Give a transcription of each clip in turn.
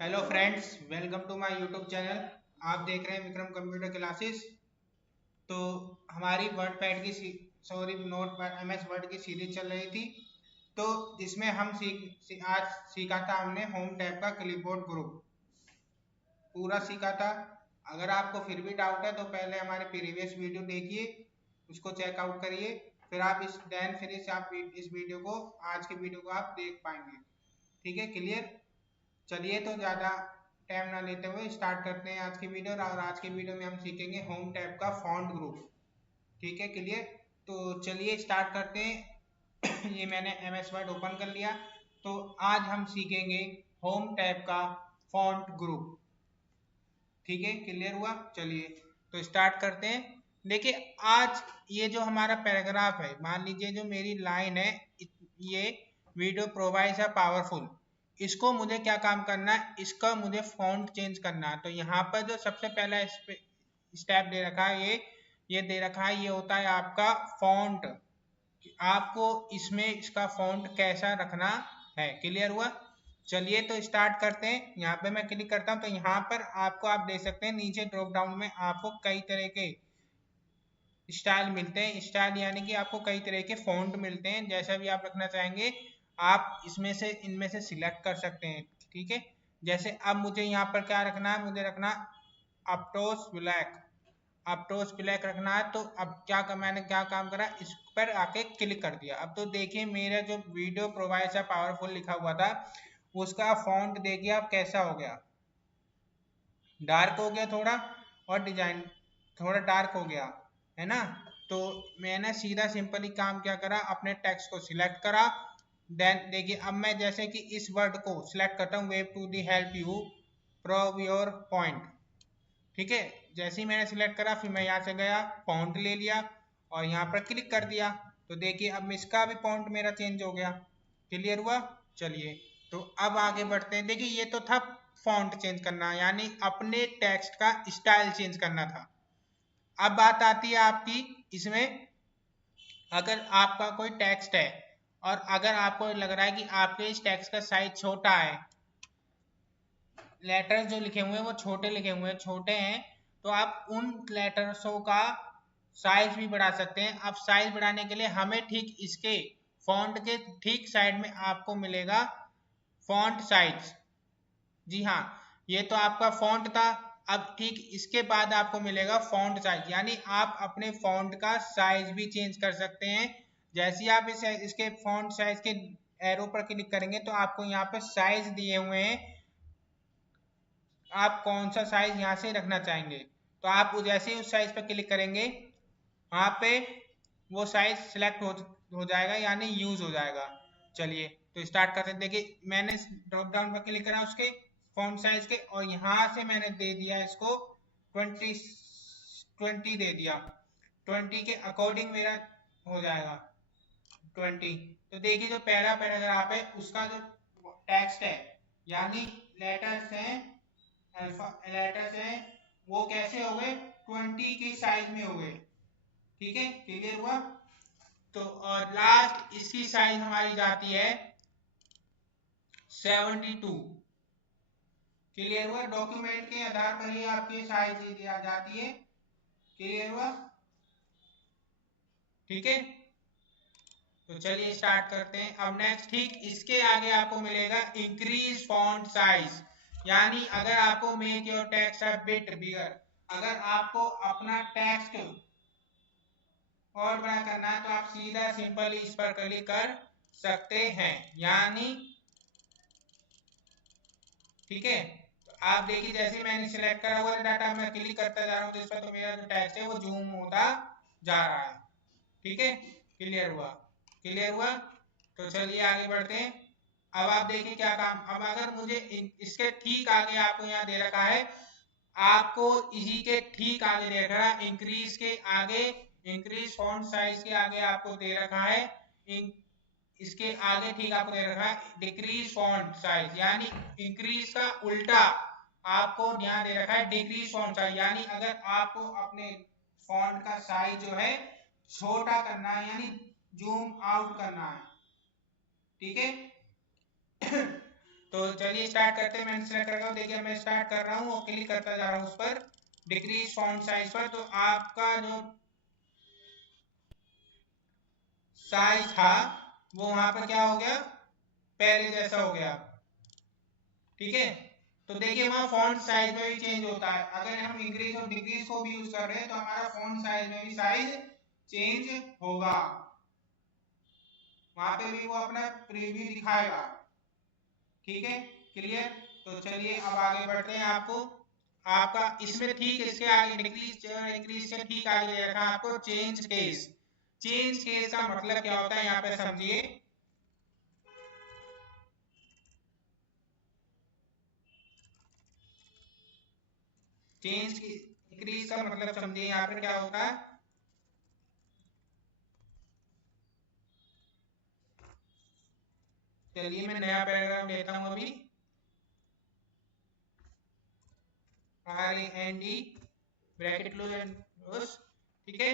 Hello friends, welcome to my YouTube channel. आप देख रहे हैं विक्रम कंप्यूटर क्लासेस। तो हमारी वर्ड पैड की नोट एम एस वर्ड की सीरीज चल रही थी। तो जिसमें हम आज सीखा था हमने होम टैब का क्लिपबोर्ड ग्रुप पूरा सीखा था। अगर आपको फिर भी डाउट है तो पहले हमारे प्रीवियस वीडियो देखिए, उसको चेकआउट करिए। फिर आप इस वीडियो को, आज के वीडियो को आप देख पाएंगे। ठीक है, क्लियर। चलिए तो ज़्यादा टाइम ना लेते हुए स्टार्ट करते हैं आज की वीडियो। और आज की वीडियो में हम सीखेंगे होम टैब का फॉन्ट ग्रुप। ठीक है, क्लियर। तो चलिए स्टार्ट करते हैं। ये मैंने एम एस वर्ड ओपन कर लिया। तो आज हम सीखेंगे होम टैब का फॉन्ट ग्रुप। ठीक है, क्लियर हुआ। चलिए तो स्टार्ट करते हैं। देखिए, आज ये जो हमारा पैराग्राफ है, मान लीजिए जो मेरी लाइन है, ये वीडियो प्रोवाइड्स अ पावरफुल, इसको मुझे क्या काम करना है, इसका मुझे फॉन्ट चेंज करना है। तो यहाँ पर जो सबसे पहला स्टेप दे रखा है, ये दे रखा है, ये होता है आपका फॉन्ट। आपको इसमें इसका फॉन्ट कैसा रखना है। क्लियर हुआ। चलिए तो स्टार्ट करते हैं। यहाँ पे मैं क्लिक करता हूँ तो यहाँ पर आपको, आप देख सकते हैं नीचे ड्रॉप डाउन में आपको कई तरह के स्टाइल मिलते हैं। स्टाइल यानी कि आपको कई तरह के फॉन्ट मिलते हैं, जैसा भी आप रखना चाहेंगे आप इसमें से, इनमें से सिलेक्ट कर सकते हैं। ठीक है, जैसे अब मुझे यहाँ पर क्या रखना है, मुझे रखना अप्टोस ब्लैक। अप्टोस ब्लैक रखना है। तो अब मैंने क्या काम करा, इस पर आके क्लिक कर दिया। अब तो देखिए मेरा जो वीडियो प्रोवाइड्स पावरफुल लिखा हुआ था, उसका फॉन्ट देखिए अब कैसा हो गया, डार्क हो गया थोड़ा, और डिजाइन थोड़ा डार्क हो गया, है ना। तो मैंने सीधा सिंपली काम क्या करा, अपने टेक्स्ट को सिलेक्ट करा। देन देखिए अब मैं जैसे कि इस वर्ड को सिलेक्ट करता हूँ, web to the help you prove your point. ठीक है, जैसे ही मैंने सिलेक्ट करा, फिर मैं यहाँ से गया, फॉन्ट ले लिया और यहाँ पर क्लिक कर दिया। तो देखिए अब इसका भी फॉन्ट मेरा चेंज हो गया। क्लियर हुआ। चलिए तो अब आगे बढ़ते हैं। देखिए ये तो था फॉन्ट चेंज करना, यानी अपने टेक्स्ट का स्टाइल चेंज करना था। अब बात आती है आपकी इसमें, अगर आपका कोई टेक्स्ट है और अगर आपको लग रहा है कि आपके इस टेक्स्ट का साइज छोटा है, लेटर्स जो लिखे हुए हैं वो छोटे लिखे हुए हैं, छोटे हैं, तो आप उन लेटर्सों का साइज भी बढ़ा सकते हैं। अब साइज बढ़ाने के लिए हमें ठीक इसके फॉन्ट के ठीक साइड में आपको मिलेगा फॉन्ट साइज। जी हाँ, ये तो आपका फॉन्ट था। अब ठीक इसके बाद आपको मिलेगा फॉन्ट साइज, यानी आप अपने फॉन्ट का साइज भी चेंज कर सकते हैं। जैसे ही आप इसके फॉन्ट साइज के एरो पर क्लिक करेंगे तो आपको यहाँ पे साइज दिए हुए हैं, आप कौन सा साइज यहाँ से रखना चाहेंगे। तो आप जैसे ही उस साइज पर क्लिक करेंगे, वहाँ पे वो साइज सिलेक्ट हो जाएगा, यानी यूज हो जाएगा। चलिए तो स्टार्ट करते हैं। देखिए मैंने ड्रॉप डाउन पर क्लिक करा उसके फॉन्ट साइज के, और यहाँ से मैंने दे दिया इसको 20 दे दिया। 20 के अकॉर्डिंग मेरा हो जाएगा 20। तो देखिए जो पहला पैराग्राफ है उसका जो टेक्स्ट है, यानी लेटर्स हैं, अल्फा लेटर्स हैं, वो कैसे हो गए, 20 के साइज में हो गए। ठीक है, क्लियर हुआ। तो और लास्ट इसकी साइज हमारी जाती है 72। क्लियर हुआ। डॉक्यूमेंट के आधार पर ही आपकी साइज दी जाती है। क्लियर हुआ। ठीक है, तो चलिए स्टार्ट करते हैं। अब नेक्स्ट ठीक इसके आगे आपको मिलेगा इंक्रीज फॉन्ट साइज, यानी अगर आपको make your text a bit बिगर, अगर आपको अपना टेक्स्ट और बड़ा करना है तो आप सीधा सिंपल इस पर क्लिक कर सकते हैं, यानी ठीक है। तो आप देखिए जैसे मैंने सिलेक्ट करा हुआ डाटा, मैं क्लिक करता जा रहा हूँ तो इस पर, तो मेरा जो टेक्स्ट है वो जूम होता जा रहा है। ठीक है, क्लियर हुआ। क्लियर हुआ। तो चलिए आगे बढ़ते हैं। अब आप देखिए क्या काम, अब अगर मुझे इसके ठीक आगे आपको यहाँ दे रखा है, आपको इसी के ठीक आगे दे रखा है, इंक्रीज के आगे, इंक्रीज फॉन्ट साइज के आगे आपको दे रखा है, इसके आगे ठीक आपको दे रखा है डिक्रीज फॉन्ट साइज, यानी इंक्रीज का उल्टा आपको यहाँ दे रखा है डिक्रीज फॉन्ट साइज, यानी अगर आपको अपने फॉन्ट का साइज जो है छोटा करना है, यानी जूम आउट करना है। ठीक है। तो चलिए स्टार्ट करते हैं। मैंने सेलेक्ट रखा, देखिए मैं स्टार्ट कर रहा हूँ और क्लिक करता जा रहा हूँ उस पर डिक्रीज फॉन्ट साइज पर। तो आपका जो साइज था वो वहां पर क्या हो गया, पहले जैसा हो गया। ठीक है, तो देखिए वहाँ फॉन्ट साइज में भी चेंज होता है। अगर हम इंक्रीज और डिक्रीज को भी यूज कर रहे हैं तो हमारा फॉन्ट साइज में भी साइज चेंज होगा, वहां पे भी वो अपना प्रीव्यू दिखाएगा। ठीक है, क्लियर। तो चलिए अब आगे बढ़ते हैं। आपको आपका इसमें ठीक इसके आगे डिक्रीज इंक्रीज से ठीक आगे दे रखा है आपको चेंज केस। चेंज केस का मतलब क्या होता है यहाँ पे समझिए। चेंज इंक्रीज का मतलब समझिए यहाँ पे क्या होता है। चलिए मैं नया पैराग्राफ लेता हूँ अभी, RAND bracket close and close. ठीक है,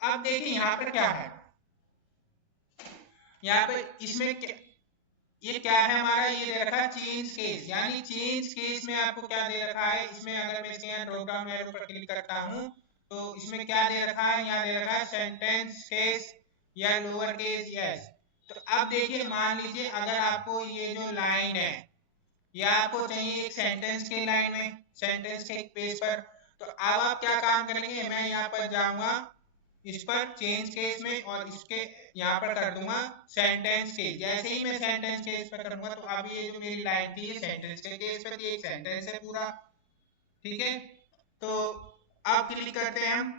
अब देखिए यहाँ पर क्या है, यहाँ पे इसमें ये क्या है हमारा, ये दे रखा है चेंज केस। यानी चेंज केस में आपको क्या दे रखा है, इसमें अगर मैं इसके यहाँ ड्रॉप डाउन एरो पर क्लिक करता हूँ तो इसमें क्या दे रखा है, यहाँ दे रखा है सेंटेंस केस या लोअर केस यस। तो अब देखिए मान लीजिए अगर आपको ये जो लाइन है या आपको चाहिए एक सेंटेंस के लाइन में, सेंटेंस के एक पेज पर, तो अब आप क्या काम करेंगे, मैं यहाँ पर जाऊंगा इस पर चेंज केस में और इसके यहाँ पर कर दूंगा सेंटेंस केस। जैसे ही मैं सेंटेंस केस पर करूंगा तो अब ये जो मेरी लाइन थी ये सेंटेंस के केस पर थी, एक सेंटेंस है पूरा। ठीक है, तो अब क्लिक करते हैं हम।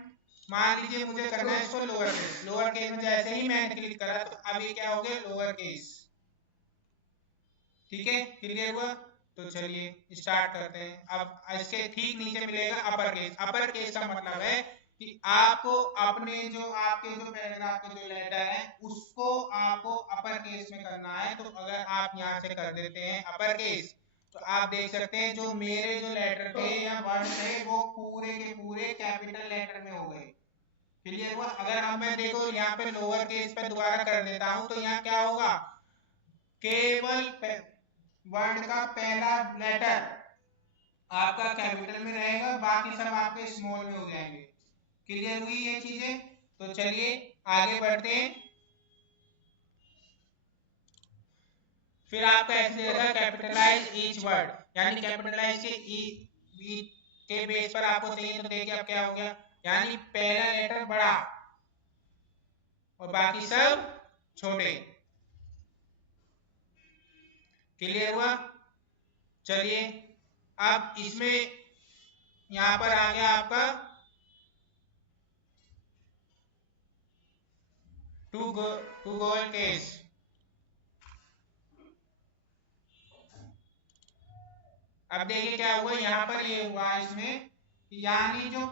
मान लीजिए मुझे करना है इसको लोअर केस। लोअर केस में जैसे ही मैंने क्लिक करा तो अब ये क्या हो गया, लोअर केस। ठीक है, क्लियर हुआ। तो चलिए स्टार्ट करते हैं। अब इसके ठीक नीचे मिलेगा अपर केस। अपर केस का मतलब है कि आपको अपने जो आपके जो पैराग्राफ के जो लेटर है उसको आपको अपर केस में करना है। तो अगर आप यहाँ से कर देते हैं अपर केस तो आप देख सकते हैं जो मेरे जो लेटर थे या वर्ड थे वो पूरे के पूरे कैपिटल लेटर में हो गए। क्लियर हुआ। अगर अब मैं देखो यहाँ पे लोअर केस पे दोबारा कर देता हूँ तो यहाँ क्या होगा, केवल वर्ड का पहला लेटर आपका कैपिटल में रहेगा, बाकी सब आपके स्मॉल में हो जाएंगे। क्लियर हुई ये चीजें। तो चलिए आगे बढ़ते हैं। फिर आपका ऐसे देगा कैपिटलाइज ईच वर्ड, यानी कैपिटलाइज के ई के बेस पर आपको चाहिए तो देखिए अब क्या हो गया, यानी पहला लेटर बड़ा और बाकी सब छोटे। क्लियर हुआ। चलिए अब इसमें यहां पर आ गया आपका टू गोल केस। अब देखिए क्या हुआ यहाँ पर, ये हुआ इसमें यानी जो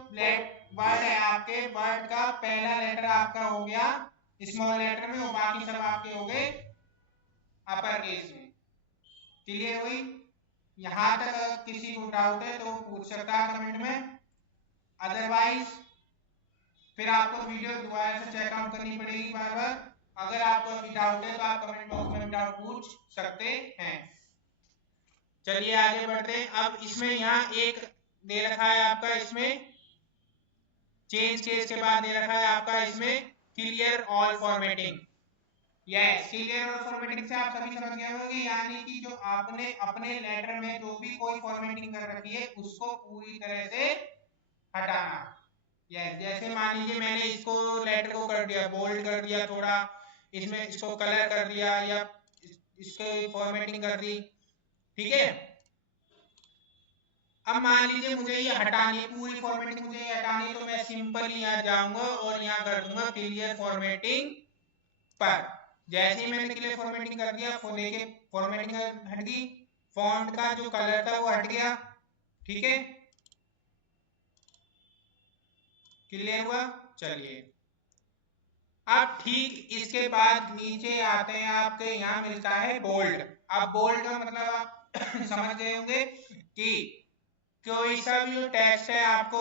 वर्ड है आपके वर्ड का पहला लेटर आपका हो गया स्मॉल लेटर में और बाकी सब आपके हो गए अपर केस में। क्लियर हुई। यहाँ तक अगर किसी को डाउट है तो पूछ सकता है कमेंट में, अदरवाइज फिर आपको वीडियो दोबारा से चेकआउट करनी पड़ेगी बार बार। अगर आपको अभी डाउट है तो आप कमेंट बॉक्स में डाउट पूछ सकते हैं। चलिए आगे बढ़ते हैं। अब इसमें यहाँ एक दे रखा है आपका, इसमें चेंज केस के बाद दे रखा है आपका इसमें clear all formatting. Yes, clear all formatting से आप सभी समझ गए होंगे, यानी कि जो आपने अपने लेटर में जो भी कोई फॉर्मेटिंग कर रखी है उसको पूरी तरह से हटाना। यस, जैसे मान लीजिए मैंने इसको लेटर को कर दिया बोल्ड कर दिया, थोड़ा इसमें इसको कलर कर दिया या इसको फॉर्मेटिंग कर दी। ठीक है, अब मान लीजिए मुझे ये हटानी, पूरी फॉर्मेटिंग मुझे ये हटानी, तो मैं सिंपल यहाँ जाऊंगा और यहाँ कर दूंगा क्लियर फॉर्मेटिंग पर। जैसे ही मैंने क्लियर फॉर्मेटिंग कर दिया देखिए फॉर्मेटिंग हट गई, फॉन्ट का जो कलर था वो हट गया। ठीक है, क्लियर हुआ। चलिए अब ठीक इसके बाद नीचे आते हैं, आपके यहाँ मिलता है बोल्ड। अब बोल्ड का मतलब आप समझ गए होंगे कि कोई सा भी जो टेक्स्ट है आपको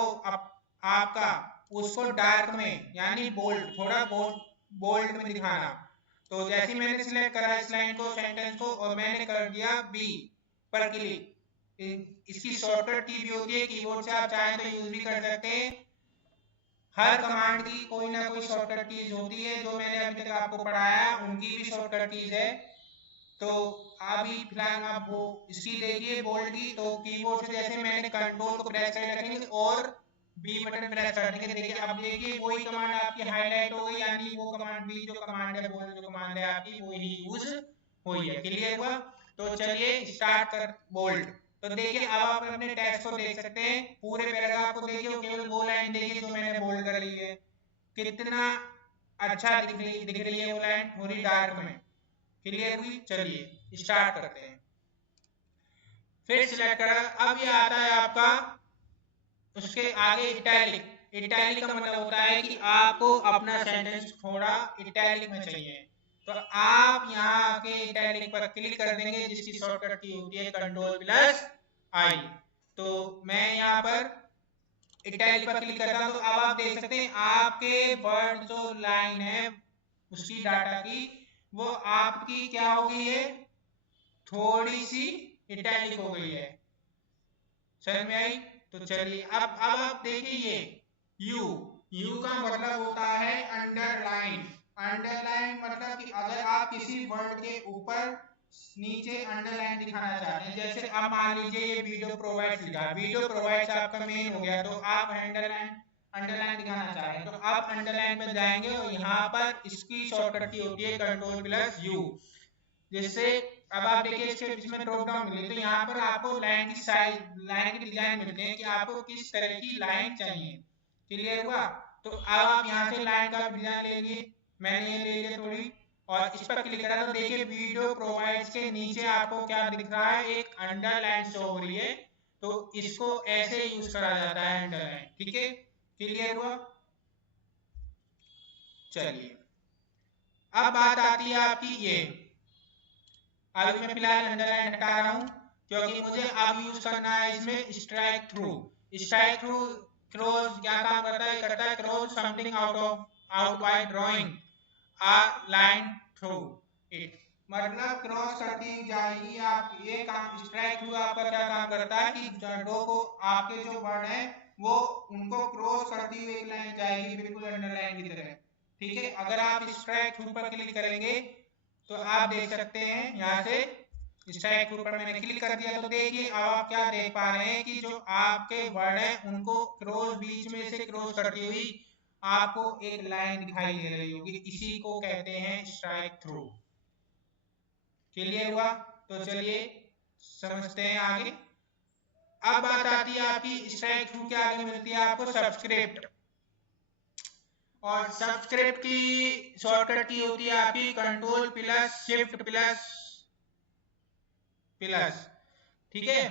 आपका उसको डार्क में यानी बोल्ड, थोड़ा बोल्ड में दिखाना। तो जैसे मैंने सिलेक्ट करा इस लाइन को, सेंटेंस को, और मैंने कर दिया बी पर क्लिक। इसकी शॉर्टकट की भी होती है, कीबोर्ड से आप चाहें तो यूज भी कर सकते हैं। हर कमांड की कोई ना कोई शॉर्टकट कीज होती है, जो मैंने अभी तक आपको पढ़ाया उनकी भी शॉर्टकट कीज है। तो अभी फिलहाल आप वो इसकी देखिए बोल्ड की, तो कीबोर्ड से जैसे मैंने कंट्रोल को प्रेस करके रखेंगे और बी बटन प्रेस कर देंगे, देखिए अब देखिए वही कमांड आपकी हाईलाइट हो गई, यानी वो कमांड बी जो कमांड है, बोल्ड जो कमांड है आपकी वो ही यूज हुई है। क्लियर हुआ? तो चलिए स्टार्ट कर बोल्ड। तो देखिए अब आप अपने टेक्स्ट को देख सकते हैं, पूरे पैराग्राफ को देखिए, केवल वो लाइन देखिए जो मैंने बोल्ड कर ली है, कितना अच्छा दिख रही है वो लाइन, थोड़ी डार्क में। क्लियर हुई? चलिए स्टार्ट करते हैं। फिर सिलेक्ट करा, अब ये आता है आपका उसके आगे इटैलिक। इटैलिक का मतलब होता है कि आपको अपना सेंटेंस थोड़ा इटैलिक में चाहिए, तो आप यहाँ आके इटैलिक पर क्लिक कर देंगे, जिसकी शॉर्टकट की होती है कंट्रोल प्लस आई। तो मैं यहाँ पर इटैलिक पर क्लिक करता हूँ, तो अब आप देख सकते हैं आपके वर्ड जो लाइन है उसकी डाटा की, वो आपकी क्या हो गई है, थोड़ी सी इटैलिक हो गई है। समझ में आई? तो चलिए अब आप देखिए यू। यू का मतलब होता है अंडरलाइन। अंडरलाइन मतलब कि अगर आप किसी वर्ड के ऊपर नीचे अंडरलाइन दिखाना चाहते हैं, जैसे अब मान लीजिए ये वीडियो प्रोवाइड्स लिखा है, वीडियो प्रोवाइड्स आपका मेन हो गया, तो आप अंडरलाइन अंडरलाइन दिखाना चाह रहे हैं, तो आप अंडरलाइन पे जाएंगे और यहाँ पर इसकी शॉर्टकट की होती है कंट्रोल प्लस यू, जिससे अब आप देखिए इसके बीच में ड्रॉप डाउन मिले, तो यहाँ पर आपको लाइन की साइज, लाइन की डिजाइन मिलते हैं कि आपको किस तरह की लाइन चाहिए। क्लियर हुआ? तो अब आप यहाँ से लाइन का डिजाइन लेंगे, मैंने ये ले लिया थोड़ी, और इस पर क्लिक करा तो देखिए वीडियो प्रोवाइड्स के नीचे आपको क्या दिख रहा है, एक अंडरलाइन शो हो रही है। तो इसको ऐसे यूज करा जाता है अंडरलाइन। ठीक है? क्लियर हुआ? चलिए अब बात आती है आपकी ये, अभी मैं फिलहाल अंडरलाइन हटा रहा हूं क्योंकि मुझे अब यूज करना है इसमें strike through. Strike through cross क्या काम करता है, करता है cross something out by drawing a line through it, मतलब क्रॉस करती जाएगी आप। ये काम स्ट्राइक थ्रू आपका क्या काम करता है कि जड़ों को आपके जो वर्ड है वो उनको क्रॉस करती हुई एक लाइन जाएगी, बिल्कुल अंडरलाइन की तरह। ठीक है? अगर आप स्ट्राइक थ्रू पर क्लिक करेंगे तो आप देख सकते हैं यहाँ से स्ट्राइक थ्रू पर मैंने क्लिक कर दिया, तो देखिए अब आप क्या देख पा रहे हैं कि जो आपके वर्ड है उनको क्रॉस, बीच में से क्रॉस करती हुई आपको एक लाइन दिखाई दे रही होगी, इसी को कहते हैं स्ट्राइक थ्रू। क्लियर हुआ? तो चलिए समझते हैं आगे। अब बात आती है आपकी स्ट्राइक थ्रू के आगे मिलती है आपको सब्सक्रिप्ट, और सब्सक्रिप्ट की शॉर्टकट की होती है आपकी control plus shift plus plus. ठीक है?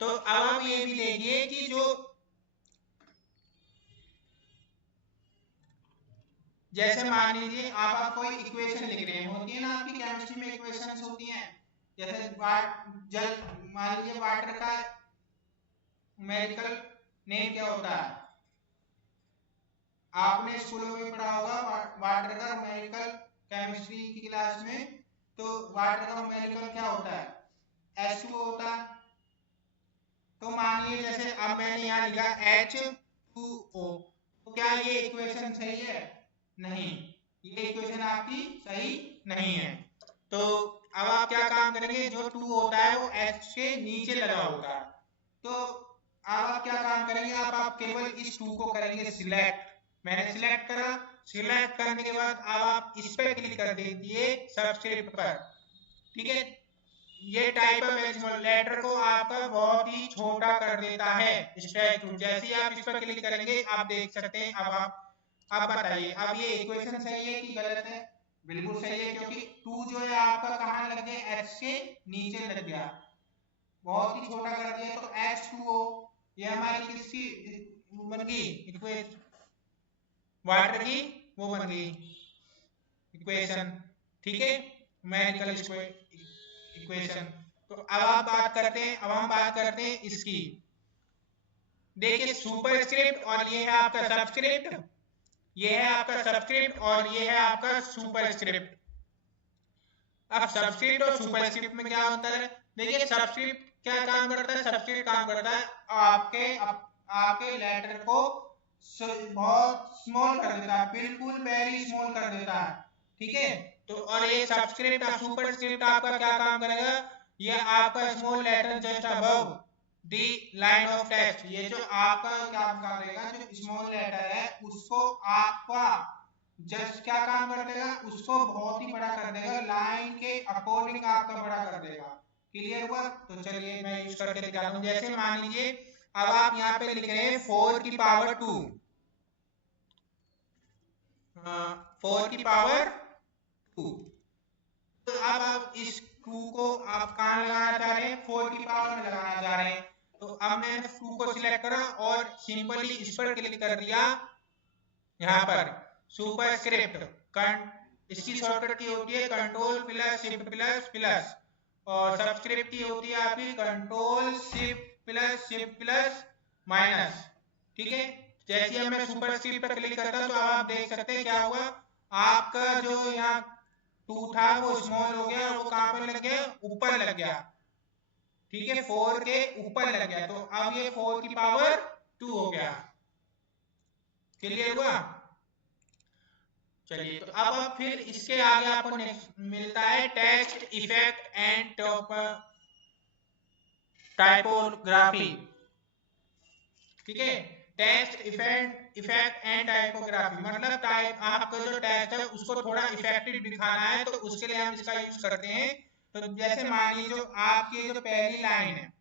तो अब आप ये भी देखिए कि जो जैसे मान लीजिए आप कोई इक्वेशन लिख रहे हैं, होती है ना आपकी केमिस्ट्री में इक्वेशंस होती हैं, जैसे जल, मान लीजिए वाटर का न्यूमेरिकल नेम क्या होता है, आपने स्कूलों में पढ़ा होगा वाटर का न्यूमेरिकल, केमिस्ट्री की क्लास में। तो वाटर का न्यूमेरिकल क्या होता है, H2O होता है। तो मानिए जैसे अब मैंने यहाँ लिखा H2O, तो क्या ये इक्वेशन सही है? नहीं, ये इक्वेशन आपकी सही नहीं है। तो अब आप क्या काम करेंगे, जो 2 होता है वो H के नीचे लगा होगा, तो अब आप क्या काम करेंगे, आप केवल इस 2 को करेंगे सिलेक्ट। मैंने सिलेक्ट करा, सिलेक्ट करने के बाद अब आप इस पर क्लिक कर दीजिए सब्सक्रिप्ट पर। ठीक है? ये टाइप ऑफ एक्समल लेटर को आपका बहुत ही छोटा कर देता है स्ट्राइक थ्रू। जैसे ही आप इस पर क्लिक करेंगे आप देख सकते हैं, अब बताइए अब ये इक्वेशन सही है कि गलत है? बिल्कुल सही है, क्योंकि 2 जो है आपका कहाँ लग गया, H के नीचे लग गया, बहुत ही छोटा कर दिया। तो H2O ये हमारी किसकी बन गई इक्वेशन, वाटर की वो बन गई इक्वेशन। ठीक है? Numerical equation. तो अब आप बात करते हैं, अब हम बात करते हैं इसकी। देखिए सुपर स्क्रिप्ट और ये है आपका सब्सक्रिप्ट। ये है आपका सबस्क्रिप्ट और ये है आपका सुपरस्क्रिप्ट। अब सबस्क्रिप्ट और सुपरस्क्रिप्ट में क्या होता है, देखिए सबस्क्रिप्ट क्या काम करता है, सबस्क्रिप्ट काम करता है आपके लेटर को बहुत स्मॉल कर देता है, बिल्कुल वेरी स्मॉल कर देता है, ठीक है। तो और ये सबस्क्रिप्ट सुपरस्क्रिप्ट आपका क्या काम करेगा, ये आपका small letter just above the line of text, ये जो आपका क्या काम करेगा, जो स्मॉल लेटर है उसको आपका जस्ट क्या काम कर देगा, उसको बहुत ही बड़ा कर देगा, लाइन के अकॉर्डिंग आपका बड़ा कर देगा। क्लियर हुआ? तो चलिए मैं यूज करके दिखाता हूँ। जैसे मान लीजिए अब आप यहाँ पे लिख रहे हैं 4 की पावर 2, 4 की पावर 2, तो अब आप इस 2 को आप कहाँ लगाना चाह रहे हैं, 4 की पावर में लगाना चाह रहे हैं। तो अब मैंने 2 को सिलेक्ट करा और सिंपली इस पर क्लिक कर दिया, यहाँ पर सुपरस्क्रिप्ट इसकी शॉर्टकट की होती है control plus shift plus plus, और सबस्क्रिप्ट की होती है आपकी कंट्रोल शिफ्ट प्लस माइनस, ठीक है। जैसे अब मैं सुपरस्क्रिप्ट पर क्लिक करता हूं तो आप देख सकते हैं क्या हुआ, आपका जो यहाँ 2 था वो स्मॉल हो गया और वो कहां पर लग गया, ऊपर लग गया, ठीक है, 4 के ऊपर लग गया। तो अब ये 4 की पावर 2 हो गया। क्लियर हुआ? चलिए तो अब फिर इसके आगे आपको नेक्स्ट मिलता है टेक्स्ट इफेक्ट एंड टाइपोग्राफी, ठीक है। टेक्स्ट इफेक्ट एंड टाइपोग्राफी मतलब टाइप, आपका जो टेक्स्ट है उसको थोड़ा इफेक्टिव दिखाना है तो उसके लिए हम इसका यूज करते हैं। तो जैसे मान लीजिए जो आपकी जो पहली लाइन है,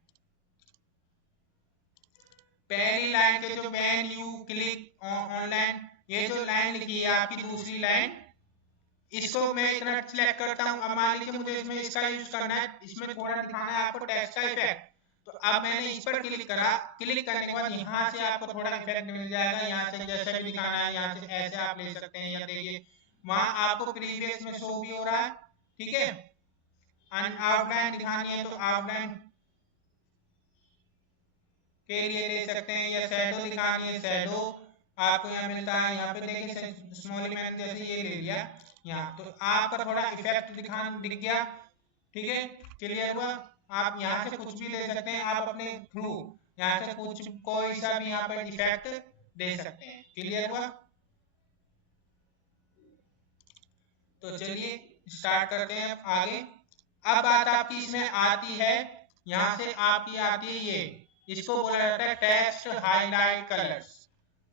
पहली लाइन के जो व्हेन यू क्लिक ऑनलाइन, ये जो लाइन लिखी है आपकी दूसरी लाइन, इसको मैं इतना सिलेक्ट करता हूँ। अब मान लीजिए मुझे इसमें इसका यूज करना है, इसमें थोड़ा दिखाना है आपको टेक्स्ट का इफेक्ट, तो अब मैंने इस पर क्लिक करा, क्लिक करने के बाद यहाँ से आपको थोड़ा इफेक्ट मिल जाएगा, यहाँ से जैसे भी दिखाना है यहाँ से ऐसे आप ले सकते हैं, या देखिए वहां आपको प्रीवियस में शो भी हो रहा है, ठीक है। आउटलाइन दिखानी है तो आउटलाइन के लिए ले सकते हैं, या शैडो दिखानी है शैडो आपको यहाँ मिलता है, यहाँ पे देखिए स्मॉल मैंने जैसे ये ले लिया यहाँ, तो आपका थोड़ा इफेक्ट दिख गया, ठीक है। क्लियर हुआ? आप यहाँ से कुछ भी ले सकते हैं, आप अपने थ्रू यहाँ से कुछ कोई सा भी यहाँ पर इफेक्ट दे सकते हैं। क्लियर हुआ? तो चलिए स्टार्ट करते हैं आगे। अब बात आपकी इसमें आती है, यहाँ से आपकी आती है ये, इसको बोला जाता है टेक्स्ट हाईलाइट कलर्स।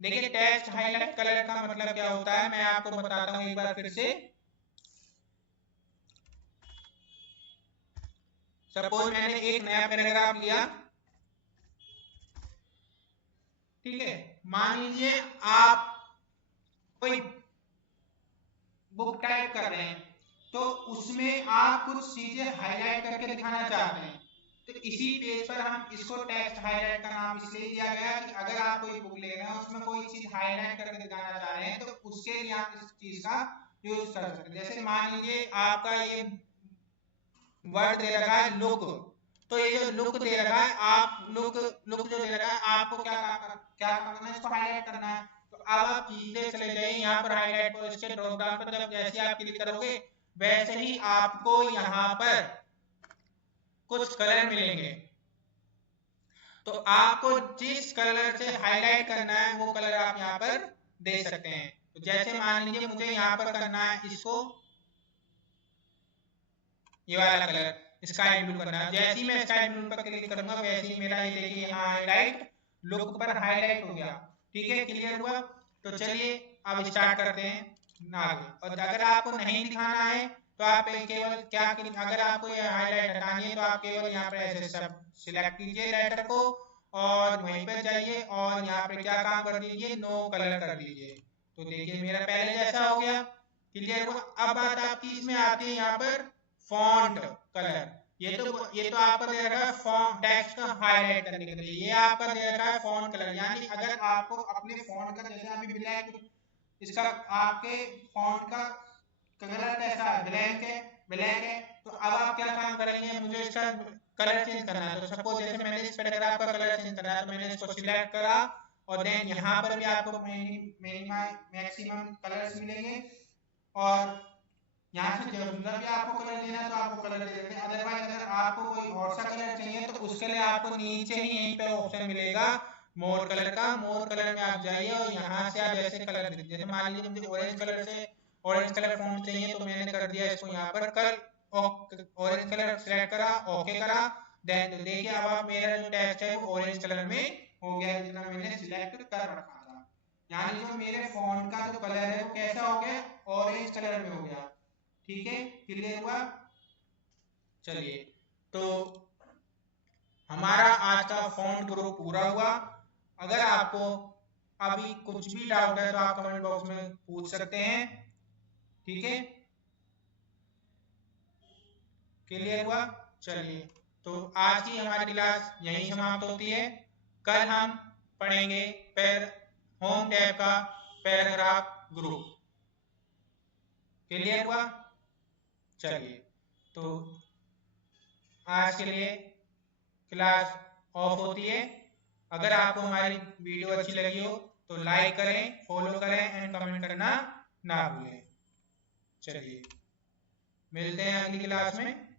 देखिए टेक्स्ट हाईलाइट कलर का मतलब क्या होता है मैं आपको बताता हूँ एक बार फिर से। सपोज मैंने एक नया पैराग्राफ लिया, ठीक है, मान लीजिए आप कोई बुक टाइप कर रहे हैं तो उसमें आप कुछ चीजें हाईलाइट करके दिखाना चाहते हैं, तो इसी पेज पर हम इसको टेक्स्ट हाईलाइट का नाम इसलिए दिया गया कि अगर आप कोई बुक ले रहे हैं उसमें कोई चीज हाईलाइट करके दिखाना चाह रहे हैं तो उसके लिए आप इस चीज का यूज कर सकते हैं। जैसे मान लीजिए आपका ये वर्ड दे रखा है लुक, तो ये जो लुक दे रखा है, आप लुक लुक जो दे रखा है आपको क्या करना है, इसको हाईलाइट करना है। तो अब आप सीधे चले जाइए यहाँ पर हाईलाइट पर, इसके ड्रॉप डाउन पर जब जैसे आप क्लिक करोगे वैसे ही आपको यहाँ पर कुछ कलर मिलेंगे, तो आपको जिस कलर से हाईलाइट करना है वो कलर आप यहाँ पर दे सकते हैं। तो जैसे मान लीजिए मुझे यहाँ पर करना है इसको ये वाला कलर स्काई ब्लू करना है, जैसे ही मैं स्काई ब्लू पर क्लिक करूंगा वैसे ही मेरा ये देखिए यहाँ हाईलाइट लुक पर हाईलाइट हो गया, ठीक है। क्लियर हुआ? तो चलिए अब स्टार्ट करते हैं आगे। और अगर आपको नहीं दिखाना है तो आप केवल क्या, अगर आपको ये हाईलाइट हटानी है तो आप केवल यहाँ पर ऐसे सब सिलेक्ट कीजिए लेटर को और वहीं पर जाइए और यहाँ पे क्या काम कर दीजिए, नो कलर कर दीजिए। तो देखिए मेरा पहले जैसा हो गया। क्लियर हुआ? अब बात आपकी इसमें आती है यहाँ पर फॉन्ट कलर। ये तो आपका दे रखा है फॉन्ट टेक्स्ट का हाईलाइट करने के लिए, ये आपका दे रखा है फॉन्ट कलर, यानी अगर आपको अपने फॉन्ट का, जैसे अभी ब्लैक, इसका आपके फॉन्ट का कलर कैसा है, ब्लैक है, तो अब आप क्या काम करेंगे, मुझे इसका कलर चेंज करना है। तो सपोज जैसे मैंने इस पैराग्राफ का कलर चेंज करना है तो मैंने इसको सिलेक्ट करा और देन यहाँ पर भी आपको मैक्सिमम कलर्स मिलेंगे और यहाँ से जब भी आपको कलर देना है तो आपको कलर दे देते हैं। अदरवाइज अगर आपको कोई और सा कलर चाहिए तो उसके लिए आपको नीचे ही यहीं पे ऑप्शन मिलेगा मोर कलर का। मोर कलर में आप जाइए और यहाँ से आप ऐसे कलर दे, जैसे मान लीजिए मुझे ऑरेंज कलर फॉन्ट चाहिए तो मैंने कर दिया इसको यहाँ पर ऑरेंज कलर सेलेक्ट करा, ओके करा। देन तो देखिए अब आप मेरा जो टेक्स्ट है वो ऑरेंज कलर में हो गया जितना मैंने सिलेक्ट कर रखा था। यानी जो मेरे फॉन्ट का जो कलर है वो कैसा हो गया, ऑरेंज कलर में हो गया। ठीक है, क्लियर हुआ। चलिए तो हमारा आज का फॉन्ट ग्रुप पूरा हुआ। अगर आपको अभी कुछ भी डाउट है तो आप कमेंट बॉक्स में पूछ सकते हैं। ठीक है, क्लियर हुआ। चलिए तो आज की हमारी क्लास यहीं समाप्त होती है। कल हम पढ़ेंगे होम टैब का पैराग्राफ ग्रुप। क्लियर हुआ। चलिए तो आज के लिए क्लास ऑफ होती है। अगर आपको हमारी वीडियो अच्छी लगी हो तो लाइक करें, फॉलो करें एंड कमेंट करना ना भूलें। चलिए मिलते हैं अगली क्लास में।